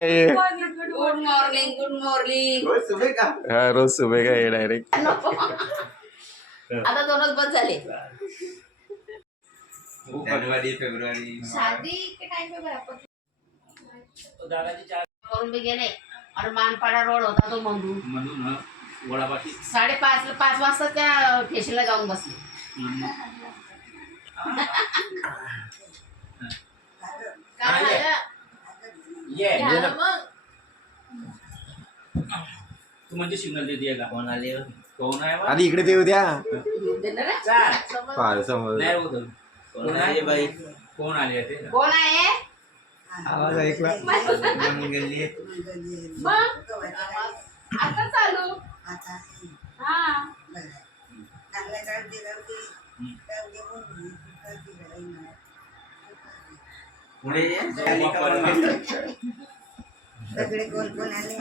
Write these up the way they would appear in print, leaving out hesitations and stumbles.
Good morning good morning. रोज सुबह का हाँ रोज सुबह का ये डायरेक्ट। आता दोनच बस झाले। जनवरी फरवरी शादी के टाइम पे दादाजी चार करून भी गेले और मानपाडा रोड होता तो मधून वडापाशी 5:30 वाजता त्या फेशीला जाऊन बसले। काय झालं? ये मग तू म्हणजे सिग्नल दे दिया का कोण आले कोण आहे आधी इकडे ते उद्या चाल फार समज नाही होत कोण आहे बाई कोण आले ते कोण आहे? आवाज ऐकला गेली मग आता चालू हा पुढे सगळे कोण कोण आले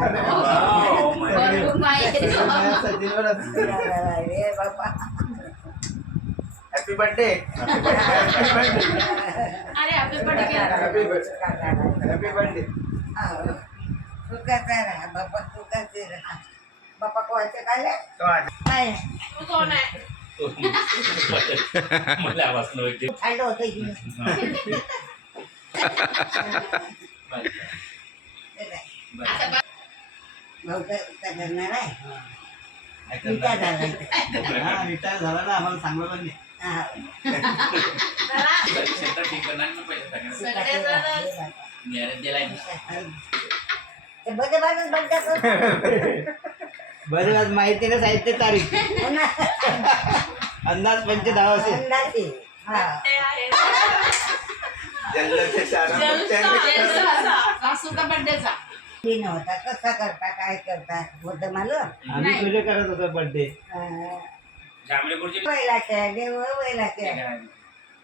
भरपूर माहिती बाबा हॅपी बर्थडे अरे हॅपी बर्थडे हॅपी बर्थडे सुखाचा राहा बापा सुखाचे राहा बापा कोणाचे काढले काय तू कोण आहे? मला आवाज नव्हते खाल्लं होतं की भाऊ काय करणार आहे विचार झाला रिटायर झाला ना आम्हाला सांगलं पण नाही बरं माहिती ना साहित्य तारीख अंदाज 10 असेल सासूचा बर्थडेचा होता कसा करता काय करता होतं मला आम्ही तुझे करत होतो बर्थडे बैलाच्या देव बैलाच्या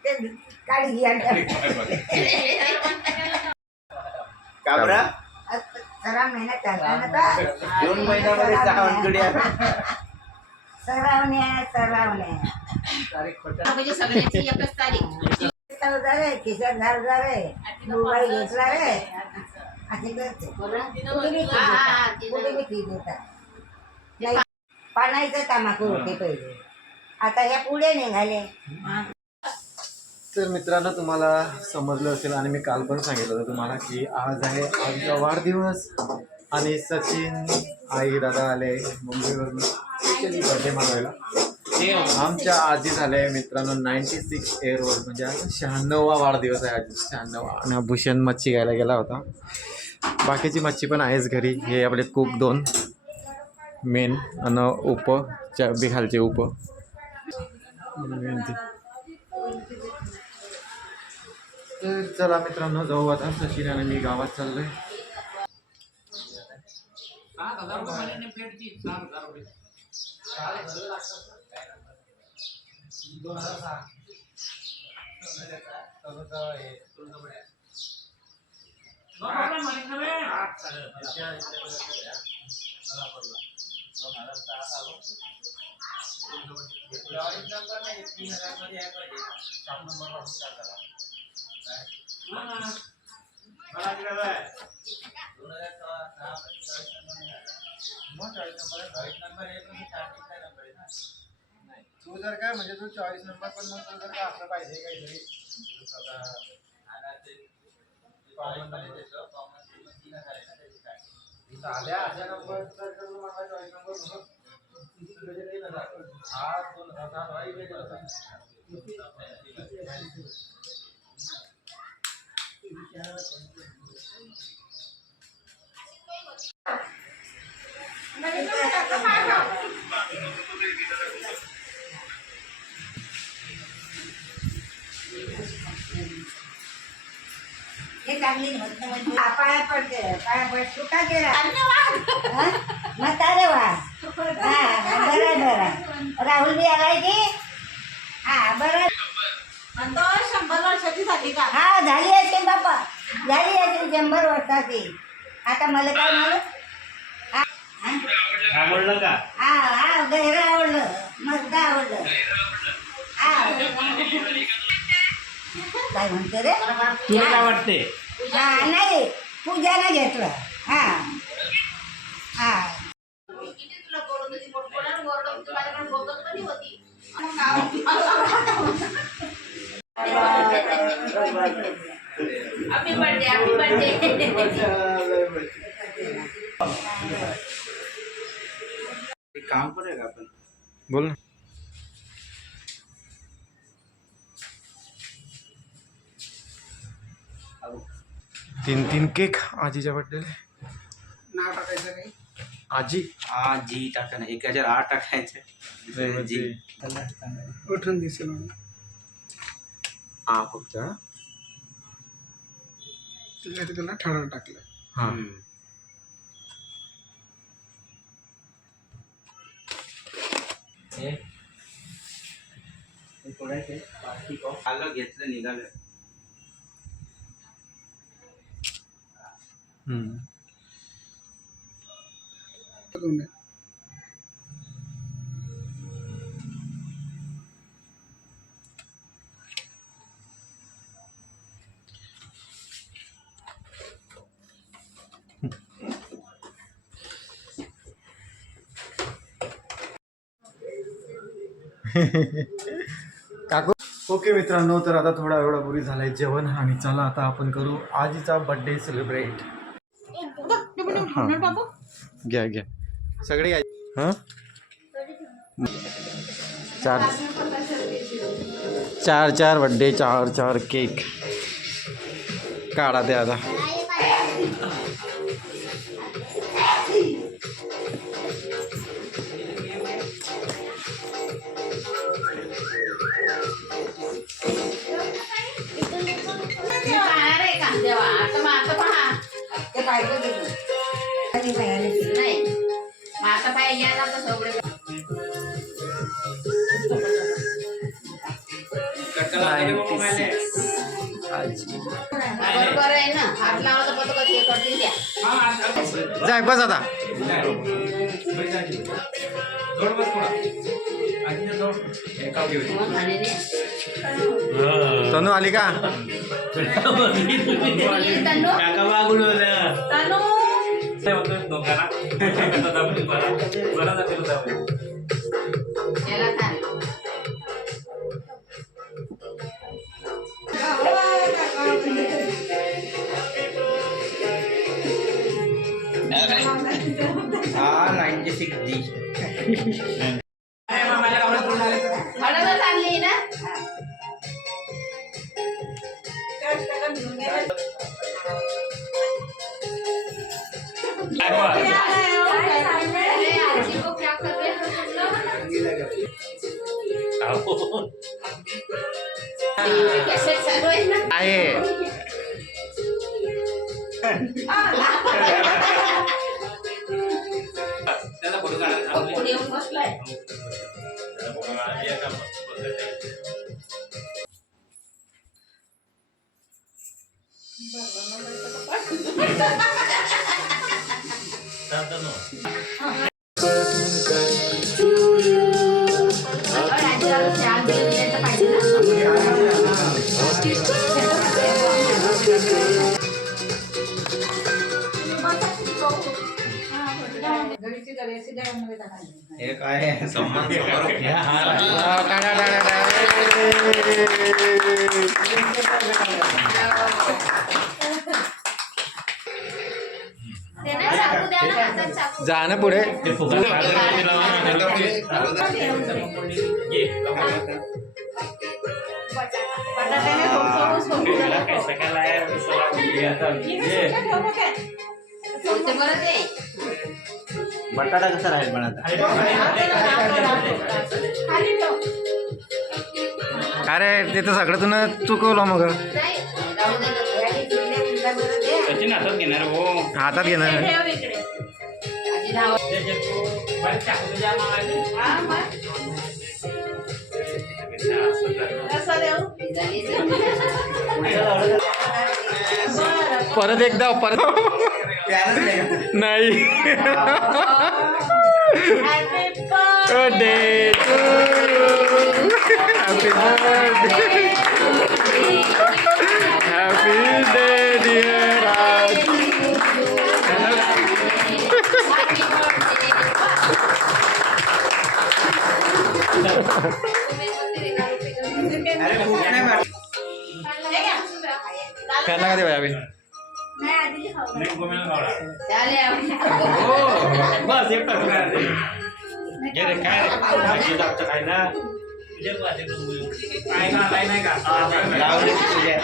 ते काढी घ्या काबरा सरा महिना चालला ना 2 महिन्यामध्ये 6 अंगडी सरावण्या म्हणजे सगळ्यांची एकच तारीख झाले खिशात घाल झाले मोबाईल घेतला रे असे करते कुठे मी ठीक होता पाण्याचं तामाकू होते पहिले आता ह्या पुढे निघाले तर मित्रांनो तुम्हाला समजलं असेल आणि मी काल पण सांगितलं होतं तुम्हाला की आज आहे आमचा वाढदिवस आणि सचिन आई दादा आले मुंबईवरून स्पेशली बर्थडे मानवायला। आमच्या आजी झाले मित्रांनो 96 एअर ओल्ड म्हणजे आज 96वा वाढदिवस आहे आजी 96वा। आणि भूषण मच्छी घ्यायला गेला होता बाकीची मच्छी पण आहेच घरी। हे आपले कुक 2 मेन आणि उप बिखालचे उप तर चला मित्रांनो जाऊ आता सचिन आणि मी गावात चाललोय। 7,000 रुपये महिन्याने प्लेटची 7,000 रुपये तू जर काय म्हणजे तू 40 नंबर पण मग तू जर का असलं पाहिजे काहीतरी साध्या अशा नंबर तर तू मला 40 नंबर हा 2007 हे चांगली पाया पडते पाया पड सुटा गेला म्हातारे वा हा बरं राहुल बी आलाय की हा बरं 100 वर्षाची झाली का? हा झाली असेल बापा झाली असेल 100 वर्षाची आता मला काय मालूम आवडलं का? हा हा गैर आवडलं मस्त काय म्हणते रे तुला काय वाटते हा नाही पूजाने घेतलं हा हा किती तुला बोलत होती मोठमोठ्यानं ओरडत होती, माझ्याकडे बोलत कधी होती हॅपी बर्थडे हॅपी बर्थडे एक काम करूया का आपण बोल ना. तीन केक आजीच्या बर्थडेला. नाव टाकायचं काही आजी हा जी टाका ना एकाच्या 8 टाकायचं जी उठून दिसेल म्हणून. हा फक्त त्याच्यासाठी त्याला ठळक टाकलं. हा आलं घेतलं निघालं दोन आहे. काकू. ओके मित्रांनो, तर आता थोडा वेळापूर्वी झालाय जेवण आणि चला आता आपण करू आजीचा बर्थडे सेलिब्रेट. घ्या घ्या सगळे घ्या. हां चार बड्डे चार केक काढा ते आता. जाणार आहे का देवा आता पहा ते पाहिजे नाही मग आता पाहिजे यायला तर सगळे बरोबर आहे ना हात लावला तर पत्र कधी करतील त्या जाय बस आता. आणि रे तनू आली का. काका बागुलवलं याला काय हा 96 जी हळदच आणली ना अरे आजी को क्या कर रहे हो कैसे चालू आहे ना आहे त्याला फोटो काढा. पुढे येऊन बसलाय हे काय सन्मान समारोह घ्या जा ना पुढे. बटाटा कसा राहील पण आता अरे ते तर सगळं तुला चुकवलं मग. सचिन हातात घेणार हो. हातात घेणार. परत एकदा परत नाही. Birthday to you. Happy birthday. अरे भूक नाही मारत. त्यांना का दे भाई अभी हो बस एक टाक ये रे काय रे भाजी जातं काय ना लावले तुझ्या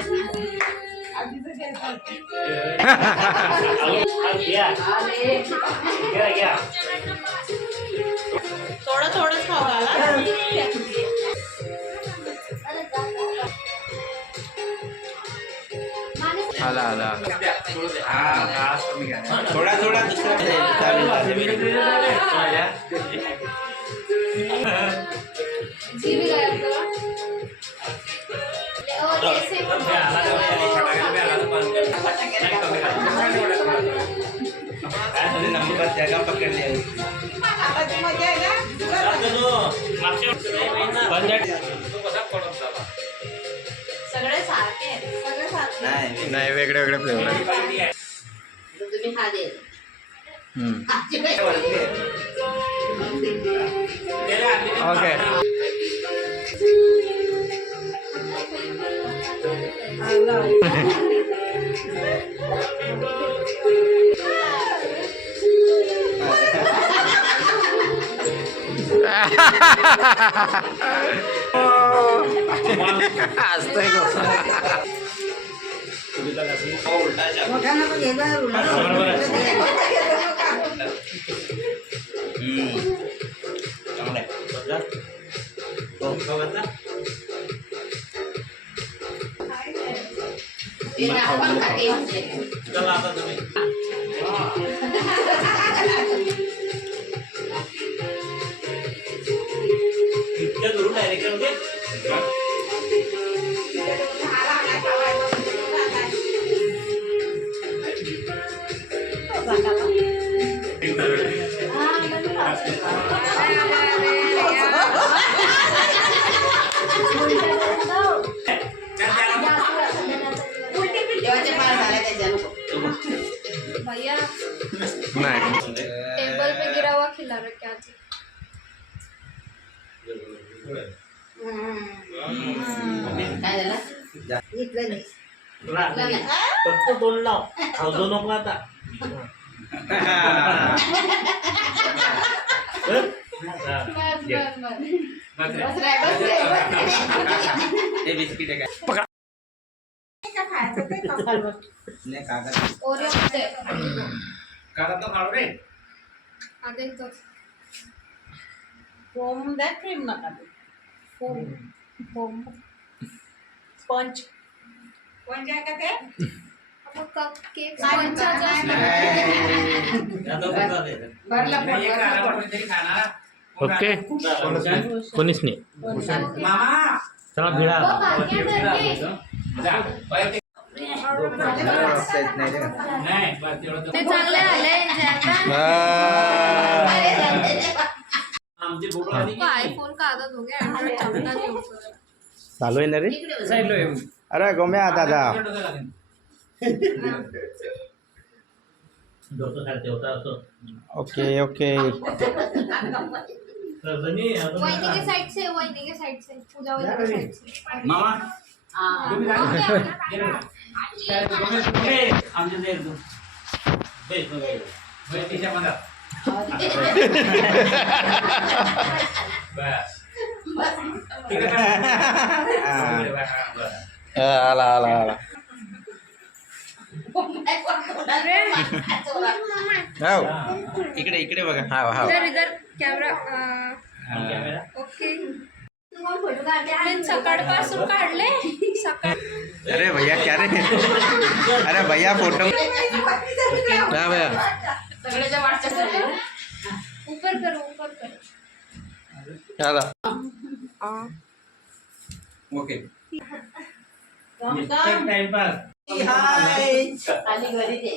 थोडं थोडंच खाऊ घाला. आला आला आला थोडा थोडा दुसरा नंबर जगा पकडले सगळे सारखे आहेत. सगळे सारखे. नाही नाही वेगळे वेगळे फ्लेवर आहेत तर तुम्ही हा दे. ओके असतंय मोठा नको घे गं, ते आपण खाते म्हणजे. चला आता तुम्ही इतक्या करून डायरेक्ट होते देवाचे पाय झाले त्याच्या नको. भैया नाही टेबल पे गिरा हुआ खिला रहे क्या जी? काय झालं? इथलं नाही. फक्त तोंड लाव खाऊ नको आता बस रे, बस रे, बस रे. ते बिस्किट आहे काय नाही कागद ओरियो दे काढा तो काढू रे आगे तो फोम द्या, क्रीम नका देऊ. Foam foam sponge. स्पंज आहे का ते? अब कप केक नाही, पंचा नाही, भरलं पोट. ओके कोणीच नाही चला भिडा ते चांगले आले आमची फोटो आली की आईफोन का आदत हो गया एंड्रॉइड चलता नहीं हो चालू आहे ना रे इकडे बस. अरे गोम्या दादा डोकं खाते होता असं ओके ओके तसं वहीनी के साइड से पूजा वही के साइड से मामा हा. आमच्या ते एकदम तिच्या मनात बस आला आला आला हो इकडे इकडे बघा हा हा इधर इधर कॅमेरा कॅमेरा ओके मी सकाळपासून काढले सकाळ अरे भैया क्या रे अरे भैया फोटो क्या भैया सगळ्याच्या वाटच्या करते. ऊपर कर आला ओके टाइमपास खाली घरी ते.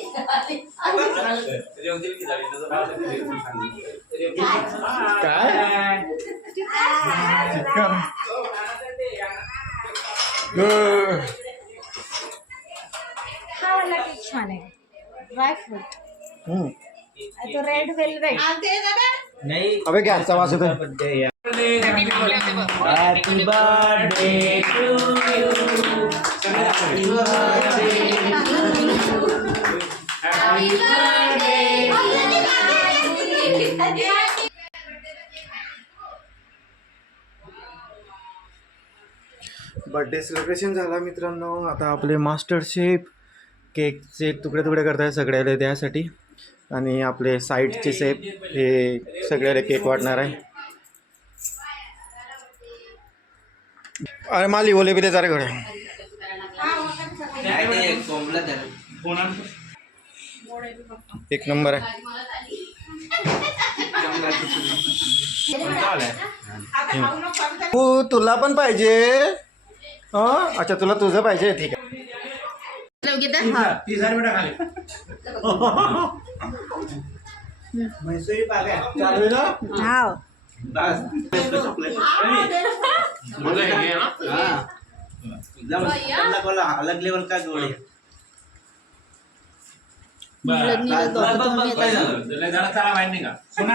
काय हा वाला केक छान आहे ड्राय फ्रूट तो रेड वेलवेट नाही अबे गॅसचा वास येतोय Happy birthday to you. Happy birthday to you. Happy birthday. Birthday celebration झाला मित्रांनो. आता आपले मास्टर शेफ केकचे तुकडे तुकडे करत आहे सगळ्याला द्यासाठी. आणि आपले साईडचे शेफ हे सगळ्याला केक वाटणार आहे. अरे माली बोले भी ते सारे घरे एक नंबर आहे. तुला पण पाहिजे? अच्छा तुला तुझं पाहिजे, ठीक आहे. चालू ना. अलग लेवल का जोड़ है. चला माहिती नाही का पुन्हा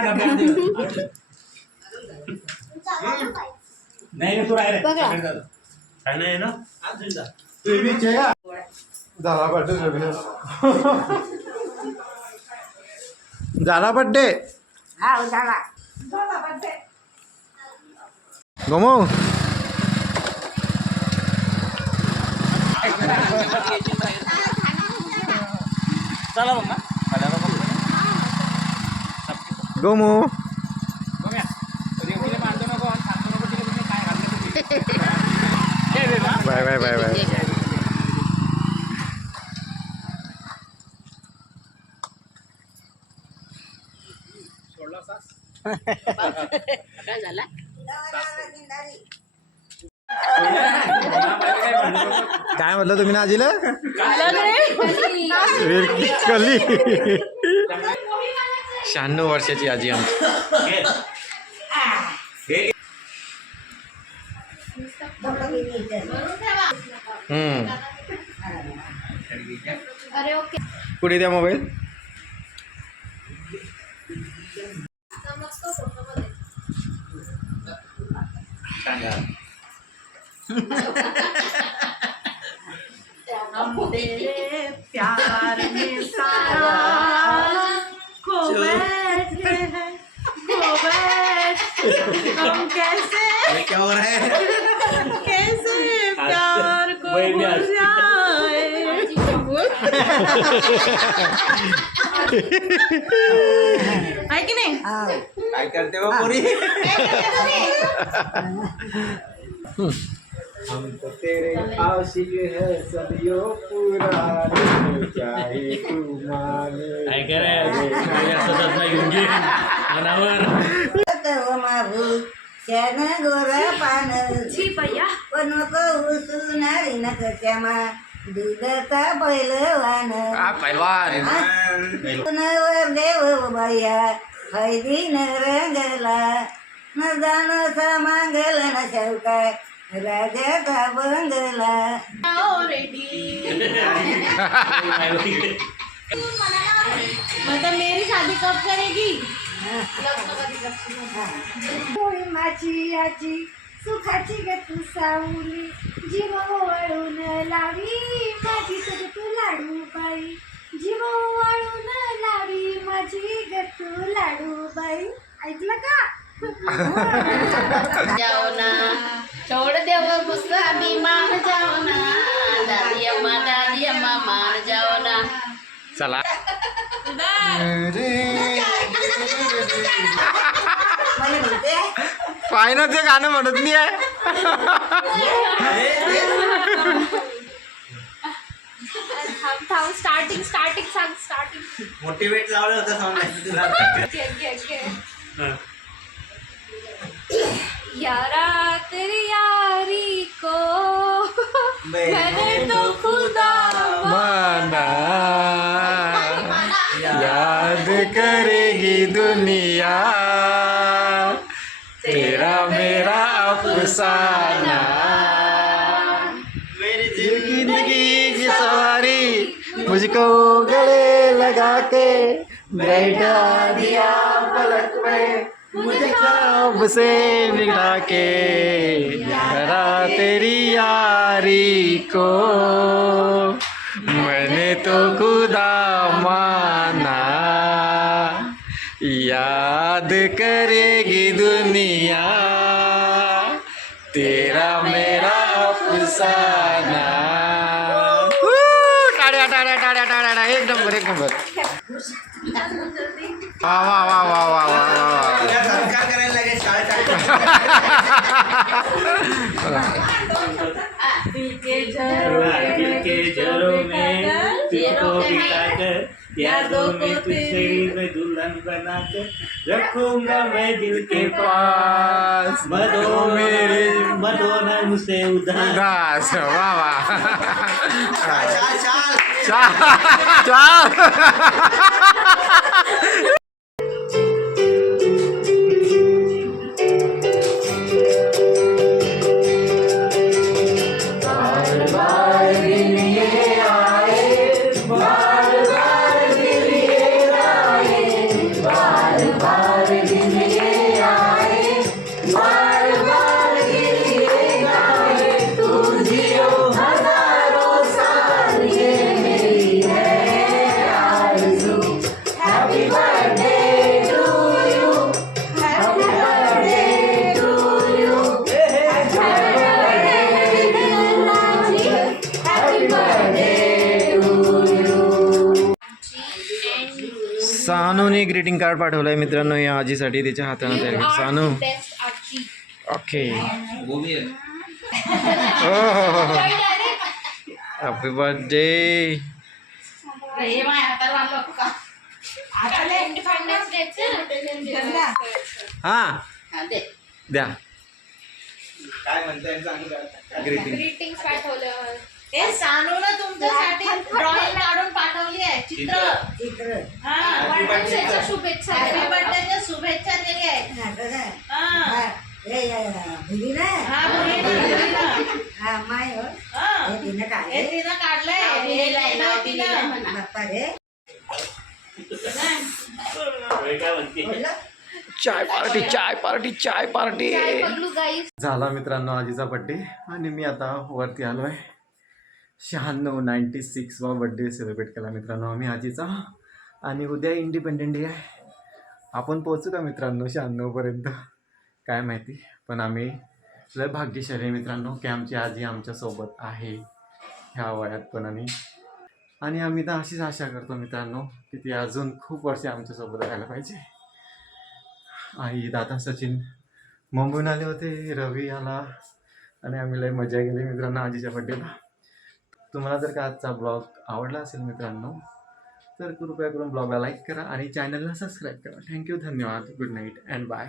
नाही तू राहिले काय नाही ना झाला बर्थडे. झाला बर्थडे. हा झाला. गोमो चला मग गोमो बाय बाय बाय बाय. काय झाला? काय म्हटलं तुम्ही ना आजीला? कली 96 वर्षाची आजी आमची. कुठे द्या मोबाईल? तेरे प्यार में सारा खो बैठे हैं, खो बैठे हम कैसे क्या हो रहा है? कैसे प्यार को भूल जाए. है की नाही? काय करते हो पोरी? हम तो तेरे आशिक है सदियों पुराने चाहे तू माने. काय करे श्यान गोरा पान पण उसुनारी नकच्यामा दुधाचा पैलवान पुनवर देव बाया हैदीन रंगला न जाणसा मांगल न शेवकाय राजाचा बंगला. मतलब मेरी शादी कब करेगी? माझी आजी सुखाची ग तू सावली जीव वळून लावी माझी ग तू लाडू बाई जीव वळून लावी माझी ग तू लाडू बाई. ऐकलं का? जाओ ना छोड़ देव गुस्सा अभिमान जाओ ना दादी अम्मा मान जाओ ना. चला मला म्हणते पाय ना ते गाणं म्हणत नाही आहे. थांब स्टार्टिंग सांग स्टार्टिंग. मोटिवेट लावलं होतं साऊंड तुला. यारा तेरी यारी को मैंने तो खुदा माना याद करेगी दुनिया तेरा मेरा अफसाना. मेरी जिंदगी की सवारी मुझको गले लगा के बैठा दिया पलक में कब से बिगड़ा के यारा तेरी यारी को मैंने तो खुदा माना याद करेगी दुनिया तेरा मेरा अफसाना। टाळ्या टाळ्या टाळ्या टाळ्या एक नंबर एक नंबर। वा वा वा वा वा वा वा। संस्कार करायला लागेल शाळेत दिल के जरों में तुझको बिठाकर यादों में तुझसे मैं दुल्हन बनाकर रखूंगा मैं दिल के पास मदो मेरे मदो न मुझसे उदास। दास वा वा। चाल सानूने ग्रीटिंग कार्ड पाठवलंय मित्रांनो या आजीसाठी तिच्या हाताने तयार केलं. सानू ओके वो भी है हॅपी बर्थडे। हे माझ्या हाताला आणलं का? हा हा, दे. द्या काय म्हणताय सांगू का? ग्रीटिंग। ग्रीटिंग्स पाठवलं. हे सानूनं तुमच्यासाठी ड्रॉइंग काढून पाठवली आहे चित्र. चित्र वाढदिवसाच्या शुभेच्छा हॅपी द्या. बर्थडेच्या शुभेच्छा दिल्या आहेत. हा, बघा. हा. हा, हे, भुली ना हा, मुलीनं. हा माय हो हा. हे तिनं हे काढले तिनं काढलंय. नाव हे दिलेलं लिहिलंय नाव दिलेलं तिनं. म्हणा. बाप्पा रे काय म्हणते बोललं चाय पार्टी चाय पार्टी चाय पार्टी। काय पगलू गाईस. झाला मित्रांनो आजीचा बड्डे आणि मी आता वरती आलो आहे। 96 बड्डे सेलिब्रेट केला मित्रांनो आम्ही आजीचा आणि उद्या इंडिपेंडंट डे आहे। आपण पोहोचू का मित्रांनो 96पर्यंत काय माहिती, पण आम्ही लय भाग्यशाली आहे मित्रांनो की आमची आजी आमच्यासोबत आहे ह्या वयात पण आणि आम्ही तर अशीच आशा करतो मित्रांनो की ती अजून खूप वर्ष आमच्यासोबत राहायला पाहिजे। आई दादा सचिन मुंबईहून आले होते, रवी आला आणि आम्ही लय मजा केली मित्रांनो आजीच्या बड्डेला। तुम्हाला जर का आजचा ब्लॉग आवडला असेल मित्रांनो तर कृपया करून ब्लॉगला लाईक करा आणि चॅनलला सबस्क्राईब करा। थँक्यू, धन्यवाद, गुड नाईट अँड बाय।